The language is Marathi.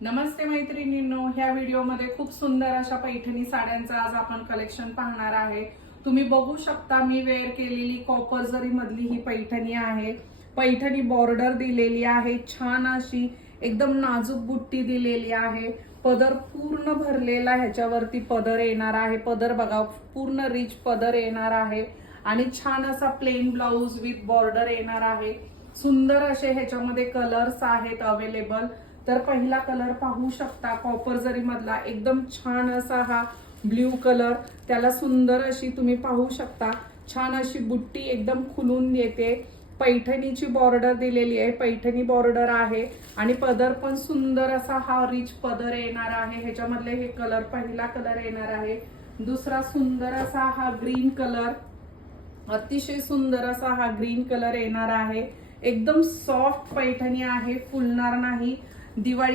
नमस्ते मैत्रिणींनो, ह्या व्हिडिओमध्ये खूप सुंदर अशा पैठणी साड्यांचं आज आपण कलेक्शन पाहणार आहे। तुम्ही बघू शकता मी वेअर केलेली कॉपर जरी मधली ही पैठणी आहे। पैठणी बॉर्डर दिलेली आहे, छान अशी एकदम नाजूक बुट्टी दिलेली आहे। पदर पूर्ण भरलेला, ह्याच्यावरती पदर येणार आहे। पदर बघा, पूर्ण रिच पदर येणार आहे आणि छान असा प्लेन ब्लाउज विथ बॉर्डर येणार आहे। सुंदर असे ह्याच्यामध्ये कलर्स आहेत अवेलेबल। तर पहिला कलर पाहू शकता, कॉपर जरी मधला एकदम छान असा हा ब्ल्यू कलर, त्याला सुंदर अशी तुम्ही पाहू शकता छान अशी बुट्टी एकदम खुलून येते। पैठणीची बॉर्डर दिलेली आहे, पैठणी बॉर्डर आहे आणि पदर पण सुंदर असा हा रिच पदर येणार आहे। ह्याच्यामधले हे कलर, पहिला कलर येणार आहे। दुसरा सुंदर असा हा ग्रीन कलर, अतिशय सुंदर असा हा ग्रीन कलर येणार आहे। एकदम सॉफ्ट पैठणी आहे, फुलणार नाही। दिवाळी